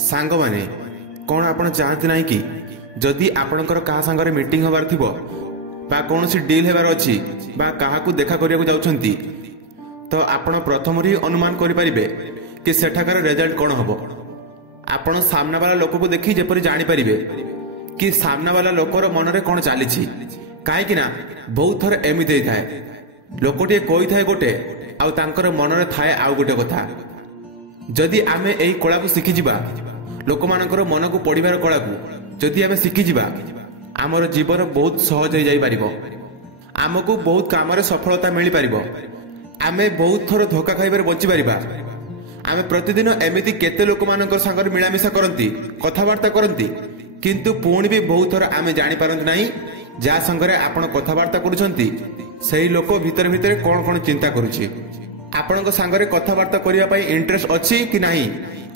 सांग माने कौन आपण चाहते ना कि जदि आपणकर कहा सांगरे मीटिंग होबार थिबो बा कौनसी डील हेबार अछि बा काहाकू देखा करिया जाउछंती तो आपण प्रथम ही अनुमान करि परिबे कि सेठाकर रिजल्ट कौन हबो। आपण सामना वाला लोक को देखि जेपरि जानि परिबे कि सामना वाला लोकर मनरे कौन चली कहीं बहुत थर एमती थाए लोकटे कही थाए गोटे आउ तांकर मनरे थाए आउ गोटे कथा। जदि आमे एही कला को शिखिजिबा लोक मानकर मन को पढ़िबार कला को जदि आमे शिखिजिबा आमर जीवन बहुत सहज हो जाई परिबो। आमको बहुत काम रे सफलता मिल परिबो। आमे बहुत थर धोखा खाइबार बचि परिबा। आमे प्रतिदिन एमिति केते लोक मानकर संगर मिलामिशा करंती कथावार्ता करंती किंतु पुणी भी बहुत थर आमे जानि पारंती नाही जा संगरे आपण कथावार्ता करूछंती सही लोक भितर भितर कौन कौन चिंता करूछि। आपण सांगरे कथावार्ता करिया पई इंटरेस्ट अछि कि नाही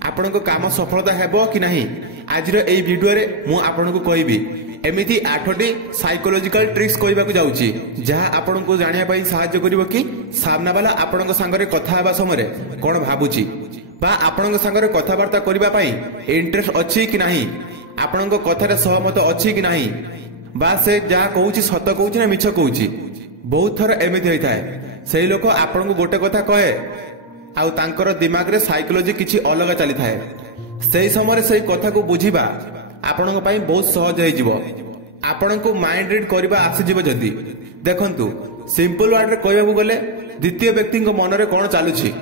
आपण काम सफलता हेबो कि नाही। आज एई वीडियो रे मु आपण को कहबी एमिति 8टी साइकोलॉजिकल ट्रिक्स कहबा को जाउछि जहा आपण को जानिया पई सहायता करिवो कि सामना वाला आपण सांगरे कथा हेबा समय कोन भाबुछि बा आपण सांगरे कथावार्ता करिबा पई इंटरेस्ट अछि कि नाही आपण कथारे सहमत अछि कि नाही बा से जहा कहूछि सत कहूछि ना मिछ कहूछि। बहुत थर एमिति होई थाए सेही लोक आपण को गोटे कथा कहे आउ तांकर दिमाग रे साइकोलॉजी किछि अलग चली थाए सेही समय सेही कथा को बुझिबा आपण पई बहुत सहज हो जिवो। आपण को माइंड रीड करबा आसी जिवो। जदी देखंतु सिंपल वर्ड रे कहबा गले द्वितीय व्यक्ति को मन रे कोन चालुछि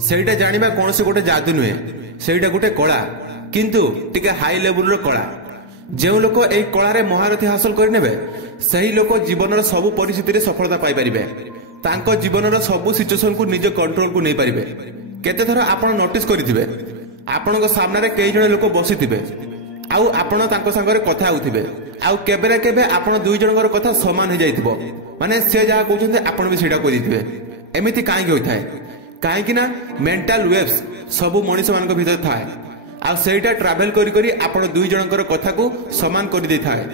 सेटा जानिबा कोनसे गोटे जादू नुहे सेटा गोटे कला किंतु टिके हाई लेवल रो कला। जो लोक एई कला रे महारथी हासिल करनेबे सही लोक जीवन रो सब परिस्थिति रे सफलता पाई परिबे। तांको जीवन रो सब सिचुएशन को निज कंट्रोल को नहीं परिबे। केते थरा आपण नोटिस करिथिबे आपण को सामने रे कई जण लोक बसिथिबे आउ आपण तांको संगरे कथा होउथिबे आउ केबे रे केबे आपण दुई जनकर कथा समान हो जाइथिबो माने से जहा कहउछन्ते आपण भी सेटा कहि दिथिबे। एमिति काहे होइथाय काहे कि ना मेंटल वेव्स सब मनुष्य मान भीतर थाए आ सेटा ट्रैवल करी करी आपण दुई जनकर कथा को समान कर दै थाए।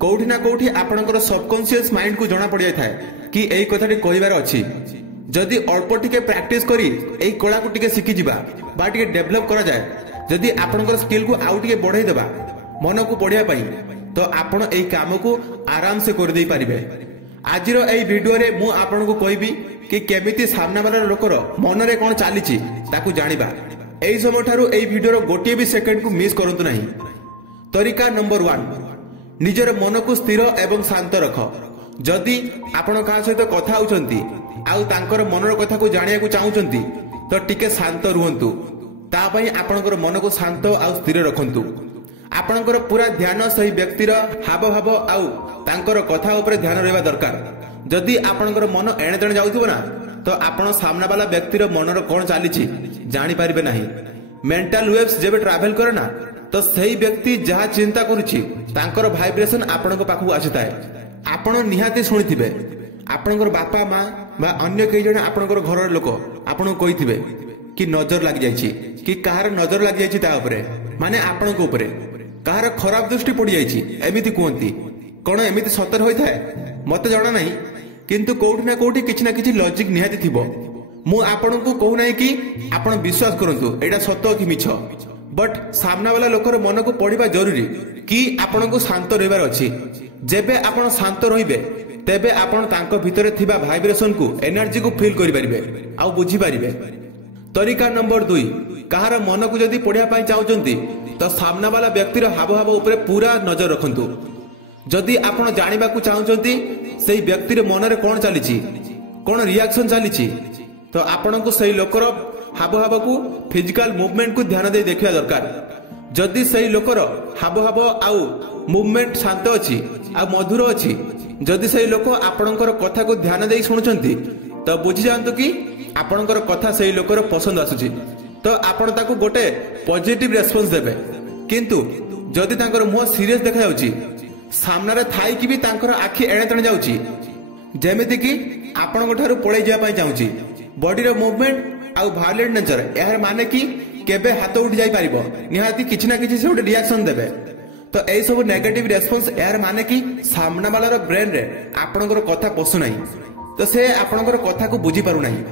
कोठी ना कोठी आपणकर सबकॉन्शियस माइंड को जणा पड़ि जाय कि एई कथाटी कहिबार अछि। जदि अल्प टिके प्रैक्टिस करी एई कला को टिके शिखि जिबा बा टिके डेवलप करा जाय जदि आपणकर स्किल को आउ टिके बढ़ाई देबा मन को पढ़िया पई तो आपण एई काम को आराम से कर दे पारिबे। आजिरो एई वीडियो रे मु आपण को कहबी कि केमिति सामना वाला लोकर मन रे कोन चालिछि ताकू जानिबा। एई समय ठारू एई वीडियो गोटे भी सेकंड को मिस करंतु नाही। तरीका नंबर 1 निजर मन को स्थिर एवं शांत रख। जदि आपण का सहित कथा होउचंती आउ तांकर मनर कथा को जानिया को चाहुचंती तो टिके शांत रुहंतु। ता पई आपणकर मन को शांत आउ स्थिर रखंतु। आपणकर पूरा ध्यान सही व्यक्तिर हाव भाव आउ तांकर कथा ऊपर ध्यान रहबा दरकार। जदि आपणकर मन एणे तेणे जाउथिबो ना तो आपण सामना वाला व्यक्तिर मनर कोन चालिछि जानि पारिबे नाही। मेंटल वेव्स जेबे ट्रैवल करे ना तो सही व्यक्ति जहा चिंता करूछि तांकर वाइब्रेशन आपण को पाखु आसिताय। आपण निहाती सुनिथिबे आपणकर बापा मां बा अन्य कई जण आपणकर घर लोक आपण को कहिथिबे कि नजर लाग जायछि कि कहार नजर लाग जायछि ता ऊपर माने आपण को ऊपर कहार खराब दृष्टि पड़ी जायछि एमिति कोंती कोन एमिति सतर होई थाए मते जणा नाही किंतु कोठी ना कोठी किछि ना किछि लॉजिक निहाती थिबो। मु आपण को कहू नाही कि आपण विश्वास करंतु एटा सत्य कि मिछ बट सामना वाला लोकर मन को पढ़िबा जरूरी कि आपण को शांत रहबार अछि। जेबे आपण शांत रहिबे तेबे आपण तांको भितरे थिबा वाइब्रेशन को एनर्जी को फील करि परिबे आ बुझी परिबे। तरीका नंबर 2 कहार मन को जदि पढ़िया पई चाहुचंती तो सामना वाला व्यक्तिर हाव भाव ऊपर पूरा नजर रखंतु। जदि आपण जानिबा को चाहुचंती सेही व्यक्तिर मन रे कोन चालिछि कोन रिएक्शन चालिछि तो आपण को सही लोकर हाव भाव को फिजिकल मूवमेंट को ध्यान दे देखिया दरकार। जदि सही लोकर हाव भाव आउ मूवमेंट शांत अछि आ मधुर अछि जदि सही लोक आपणकर कथा को ध्यान दे सुनुचंती तो बुझी जानतु कि आपणकर कथा सही लोकर पसंद आसुछि तो आपण ताको गोटे पॉजिटिव रेस्पॉन्स देबे। किंतु जदि तांकर मुह सीरियस देखा जाउछि सामना रे थाई कि भी तांकर आखि एणे तणे जाउछि जेमिति कि आपण गोठारु पळै जिया पई चाहुछि बॉडी रो मूवमेंट आउ वायलेंट नेचर यार माने कि केबे हाथ उठ जाई परिबो निहाती किछि ना किछि से गोटे रिएक्शन देबे तो एई सब नेगेटिव रेस्पॉन्स यार माने कि सामना वाला रो ब्रेन रे आपणकर कथा पसु नाही तो से आपणकर कथा को बुझी पारु नाही।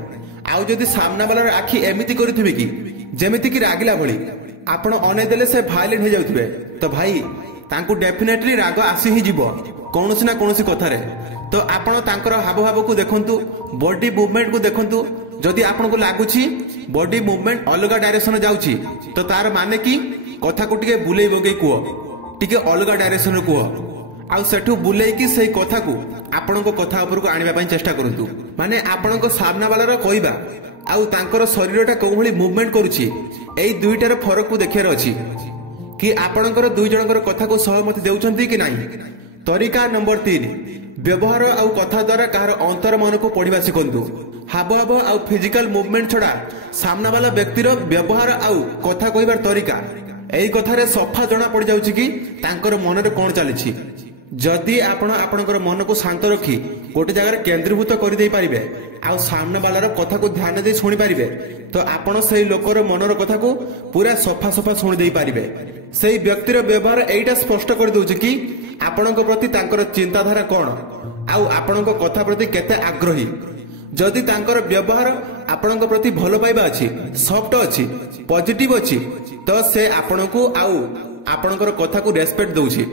आउ जदि सामना वाला आखि एमिति करिथिबे कि जेमिति कि रागिला भଳି आपण अनै देले से भाइलेंट हो जाउथिबे तो भाई तांकु डेफिनेटली राग आसी ही जीवो कोनोसी ना कोनोसी कथारे। तो आपण तांकर हावभाव को देखंतु, बॉडी मूवमेंट को देखंतु। जदि आपन को लागुची बॉडी मूवमेंट अलग डायरेक्शन जाउची तो तार माने की कथा को टिके बुलेई बगेई कुओ, टिके अलग डायरेक्शन रे कुओ, आउ सेठु बुलेई की सही कथा को आपण को कथा ऊपर को आनिबा पई चेष्टा करंतु। माने आपण को सामना वाला रो कहबा आउ तांकर शरीरटा को भली मूवमेंट करूची, एई दुईटार फरक को देखियार अछि कि आपणकर दुई जनकर कथा को सहमति देउछंती कि नाही। तरीका नंबर 3, व्यवहार आउ कथा द्वारा कहार अंतर मन को पढ़िबा सिखंतु। हावभाव आउ फिजिकल मूवमेंट छड़ा सामना वाला व्यक्तिर व्यवहार आउ कथा कहबार तरीका एई कथारे सफा जणा पड़ जाउची कि तांकर मनरे कोन चलीछि। जदि आपण आपणकर मन को शांत रखी गोटे जगह केंद्रीभूत कर दे पारिबे आउ सामने वालार कथा को ध्यान दे सुनी पारिबे तो आपण सही लोकर मनर कथा को पूरा सफा सफा सुनी दे पारिबे। सही व्यक्तिर व्यवहार एइटा स्पष्ट कर दउछि कि आपणक प्रति तांकर चिंताधारा कोन आउ आपणक कथा प्रति केते आग्रही। जदि तांकर व्यवहार आपणक प्रति भलो पाइबा अछि, सॉफ्ट अछि, पॉजिटिव अछि तो से आपणको आउ आपणकर कथा को रेस्पेक्ट दउछि।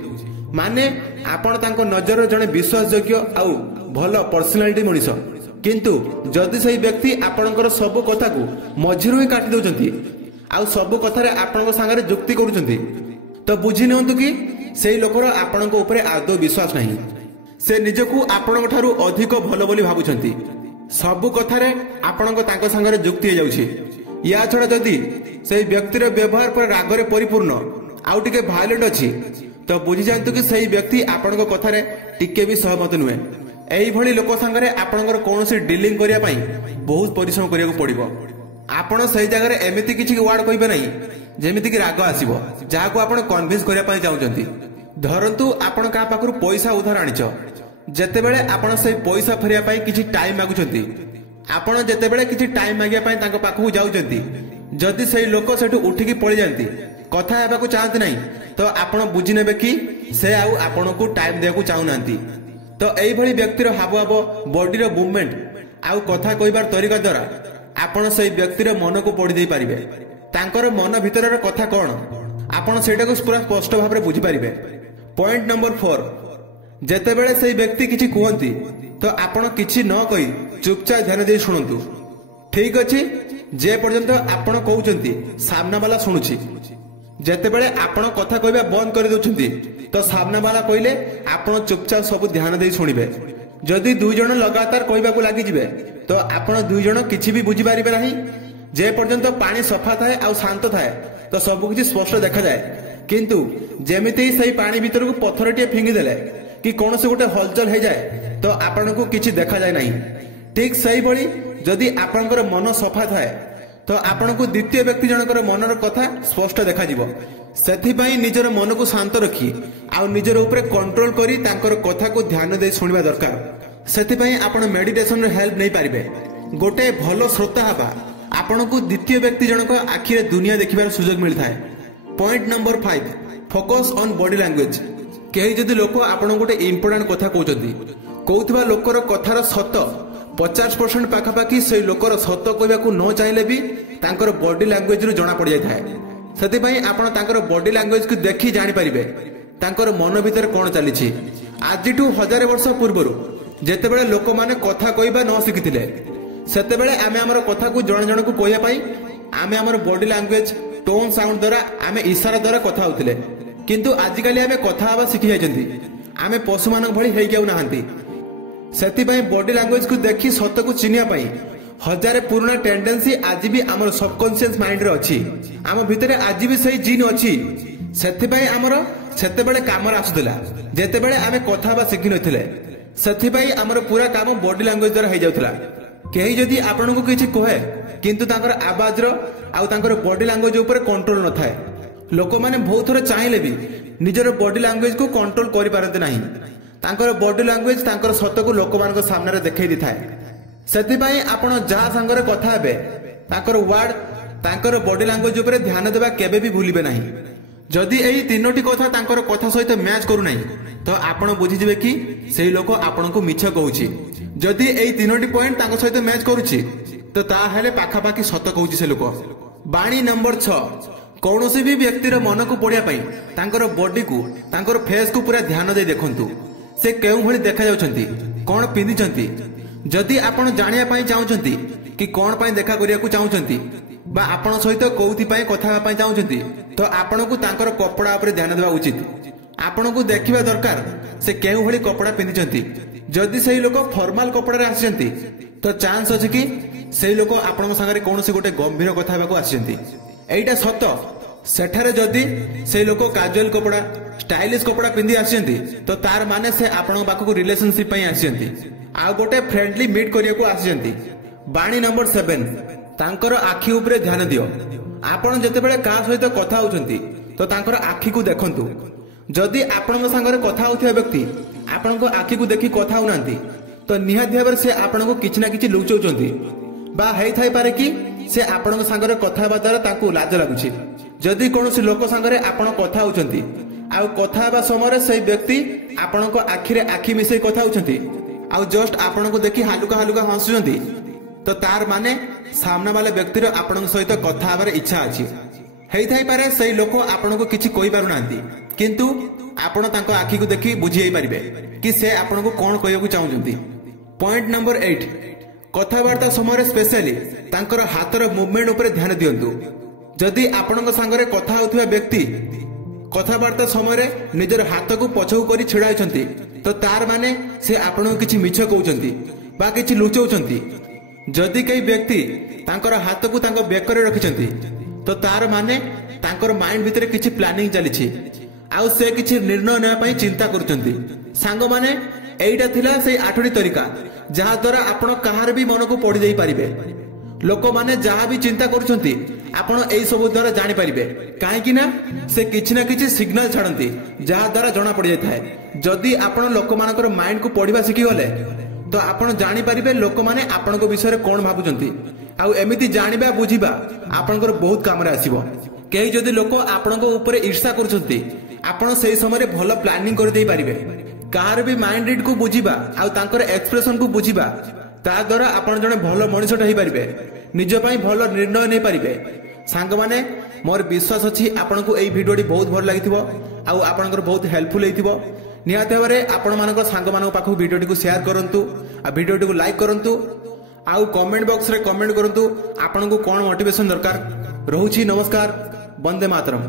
माने आपण तांको नजर जने विश्वासयोग्य आउ भलो पर्सनालिटी मनिष। किंतु जदि सही व्यक्ति आपणकर सब कथा को मझिरु ही काटी दउचंती आउ सब कथारे आपणक संगे जुक्ति करूचंती तो बुझी नियंतु कि सेही लोकर आपणक ऊपर आदौ विश्वास नहीं। से निजको आपणक ठारू अधिक भलो बोली भाबुचंती, सब कथारे आपणक तांको संगे जुक्ति हो जाउछि। या छडा जदि सेही व्यक्तिर व्यवहार पर रागरे परिपूर्ण आउ टिके भाइलेंट अछि तो बुझी जांतु कि सही व्यक्ति आपणक कथारे टिके भी सहमत नुहे। एई भली लोक संगे आपणकर कोनोसी डीलिंग करिया पई बहुत परिश्रम करिया पड़िबो। आपण सही जगह एमिति किछि वर्ड कहिबे नाही जेमिति कि राग आसीबो जाहाको आपण कन्विंस करिया पई चाहुचंती। धरंतु आपण का पाखरु पैसा उधार आनिचो, जेतेबेले आपण सही पैसा फेरिया पई किछि टाइम मागुचंती, आपण जेतेबेले किछि टाइम मागिया पई तांको पाखु जाउचंती, जदि सही लोक सेठु उठिकी पळि जानती कथा हेबाकू चाहते नहीं तो आपण बुझी नेबे कि से आउ आपणको टाइम देबाकू चाहू नांती। तो एई भली व्यक्तिर हावभाव, बॉडीर मूवमेंट आउ कथा कहबार तरीका द्वारा आपण सही व्यक्तिर मन को पढ़ी दे पारिबे। तांकर मन भितरर कथा कोन आपण सेटाको पूरा स्पष्ट भाव में बुझी पारिबे। पॉइंट नंबर 4, जेतेबेले सही व्यक्ति किछि कहंती तो आपण किछि न कहि चुपचाप ध्यान दे सुनंतु। ठीक अछि, जे पर्यंत आपण कहउचंती सामना वाला सुनुछि, जेतेबेले आपण कथा कहबा बंद कर दउछंती तो सामना वाला कहले आपण चुपचाप सब ध्यान दे सुनिबे। जदि दुई जण लगातार कहबा को लागि जिवे तो आपण दुई जण किछि भी बुझी पारिबे नाही। जे पर्यंत पानी सफा थाए आ शांत थाए तो सब किछि स्पष्ट देखा जाए, किंतु जेमिति ही सही पानी भीतर को पत्थरटिए फिंगी देले कि कौन से गोटे हलचल हो जाए तो आपण को किछि देखा जाए नहीं। ठीक सही भली जदि आपणकर मन सफा थाए तो आपण को द्वितीय व्यक्ति जनकर मनर कथा स्पष्ट देखा जिवो। सेथिपाई निजर मन को शांत रखी आ निजर ऊपर कंट्रोल करी तांकर कथा को ध्यान दे सुनिबा दरकार। सेथिपाई आपण मेडिटेशन रे हेल्प नै पारिबे। गोटे भलो श्रोता हबा आपण को द्वितीय व्यक्ति जनक आखिरे दुनिया देखिबार सुযোগ मिलथाय। Point number 5, focus on body language. केही जदि लोक आपण गोटे इंपोर्टेंट कथा कहउचंती, कहउथबा लोकर कथार सत 50% पाखापाखि से लोकर सत कहबाकू न चाहिले भी तांकर बॉडी लैंग्वेज रु जणा पड़ जाय थाए। सेतिपई आपण तांकर बॉडी लैंग्वेज को देखि जानि परिबे तांकर मन भीतर कोन चलीछि। आजिठू 1000 वर्ष पूर्वरु जेतेबेले लोक माने कथा कहबा न शिखिथिले सेतेबेले आमे हमर कथा को जण जण को कहया पई आमे हमर बॉडी लैंग्वेज, टोन, साउंड द्वारा आमे इशारा द्वारा कथा होतिले। किंतु आजिकाली आमे कथा हबा शिखि जायछंती, आमे पशु मानक भली हेइ केउ नाहंती। सेतिपई बॉडी लैंग्वेज को देखि सत्य को चिनिया पई 1000 पुराना टेंडेंसी आज भी हमर सबकॉन्शियस माइंड रे अछि। आम भितरे आज भी सही जीन अछि। सेतिपई हमर सेतेबेले कामर आसुतला जेतेबेले आमे कथा बा शिखि नथिले। सेतिपई हमर पूरा काम बॉडी लैंग्वेज द्वारा हेइ जाउतला। केही जदि आपण को किछि कहे किंतु तांकर आवाज रो आ तांकर बॉडी लैंग्वेज ऊपर कंट्रोल न थाए, लोक माने बहुत थोर चाहिले भी निजर बॉडी लैंग्वेज को कंट्रोल करि पारते नाही। तांकर बॉडी लैंग्वेज तांकर सत्य को लोक मान सामने रे देखै दिथाए। सेतिपई आपण जा संगरे कथा हेबे तांकर वर्ड, तांकर बॉडी लैंग्वेज ऊपर ध्यान देबा केबे भी भूलिबे नाही। जदि एही तीनोटी कथा तांकर कथा सहित मैच करू नाही तो आपण बुझी जिवे कि सेही लोक आपण को मिछ कहूची। जदि एही तीनोटी पॉइंट तांकर सहित मैच करूची तो ता हेले पाखा पाखी सत कहूची से लोक। बाणी नंबर 6, कौनसी भी व्यक्तिर मन को पढ़िया बॉडी को फेस को पूरा ध्यान दे देखंतु से केउ भली देखा जाउछंती कौन पिंधिछंती। जदि आपण जानिया पई चाहुछंती कि कौन पई देखा करिया को चाहुछंती बा आपण सहित कोउथि पई कथा पई चाहुछंती तो आपण को तांकर कपड़ा ऊपर ध्यान देवा उचित। आपण को देखिबा दरकार से केउ भली कपड़ा पिंधिछंती। जदि सही लोक फॉर्मल कपड़ा रे आछंती तो चांस अछि कि सही लोक आपण संगे कोनोसी गोटे गंभीर कथा हेबाको आछंती। एइटा सत सेठारे जदि से लोक कैजुअल कपड़ा स्टाइलिश कपड़ा पिंधि आछंती तो तार माने से आपण पाखु रिलेशनशिप पई आछंती आ गोटे फ्रेंडली मीट करिया को आछंती। बाणी नंबर 7 तांकर आखि ऊपर ध्यान दियो। आपण जतेबेले का सहित कथा होउछंती तो तांकर आखि को देखंतु। जदि आपण संगे कथा होथिया व्यक्ति आपण को आखि को देखि कथा होनांती तो निहाती भाबरे से आपण को किछि ना किछि लुचौचंती बा हेइ थाई पारे कि से आपण संगे कथा हेबा द्वारा तांको लाज लागुछि। जदि कोनोसी लोक संगे आपण कथा होउछंती आ कथा हेबा समय से व्यक्ति आपण को आखि रे आखि मिसै कथा होउछंती आ जस्ट आपण को देखि हालुका हालुका हंसुछंती तो तार माने सामना वाले व्यक्तिर आपण सहित कथा हेबार इच्छा अछि। हेइ थाई पारे सही लोक आपण को किछि कहि पारु नांती किंतु आपण तांको आखि को देखि बुझियै परिबे कि से आपण को कोन कहयकु चाहुछंती। पॉइंट नंबर 8 कथावार्ता समय स्पेशली तांकर हाथर मूवमेंट ऊपर ध्यान दियंतु। जदि आपण संगे कथा होउथुवा व्यक्ति कथावार्ता समय निजर हाथ को पछकु करी छिड़ा होइछंती तो तार माने से आपण को किछि मिछ कहउछंती बा किछि लुचौछंती। जदि कई व्यक्ति तांकर हाथ को तांको बेकरे रखिछंती तो तार माने तांकर माइंड भितरे किछि प्लानिंग चलीछि आ से किछि निर्णय नेबा पई चिंता करूछंती। सांग माने एइटा थिला सेई 8टी तरीका जहा द्वारा आपण कहार भी मन को पढ़ी देई परिबे। लोक माने जहा भी चिंता करूछंती आपण एई सब द्वारा जानि परिबे काहे कि ना से किछि ना किछि सिग्नल छाडंती जहा द्वारा जणा पड़ी जाय थाए। जदि आपण लोक मानकर माइंड को पढ़िबा सिखि गले तो आपण जानि परिबे लोक माने आपण को विषय रे कोन भाबुचंती आ एमिति जानिबा बुझिबा आपनकर बहुत काम रे आसीबो। केही जदि लोक आपण को ऊपर ईर्ष्या करूछंती आपण सेही समय रे भलो प्लानिंग कर देई परिबे। कार भी माइंड रीड को बुझिबा आ तांकर एक्सप्रेशन को बुझिबा ता द्वारा आपण जने भलो मनुष्यटा हेई परिबे निज पई भलो निर्णय नै परिबे। सांग माने मोर विश्वास अछि आपण को एई वीडियोटी बहुत भल लागिथिबो आ आपनकर बहुत हेल्पफुल हेइथिबो। निहाती भाबरे आपण मानकर सांग मानक पाखु वीडियोटी को शेयर करंतु आ वीडियोटी को लाइक करंतु आ कमेंट बॉक्स रे कमेंट करंतु आपण को कोन मोटिवेशन दरकार रहउछि। नमस्कार, वंदे मातरम।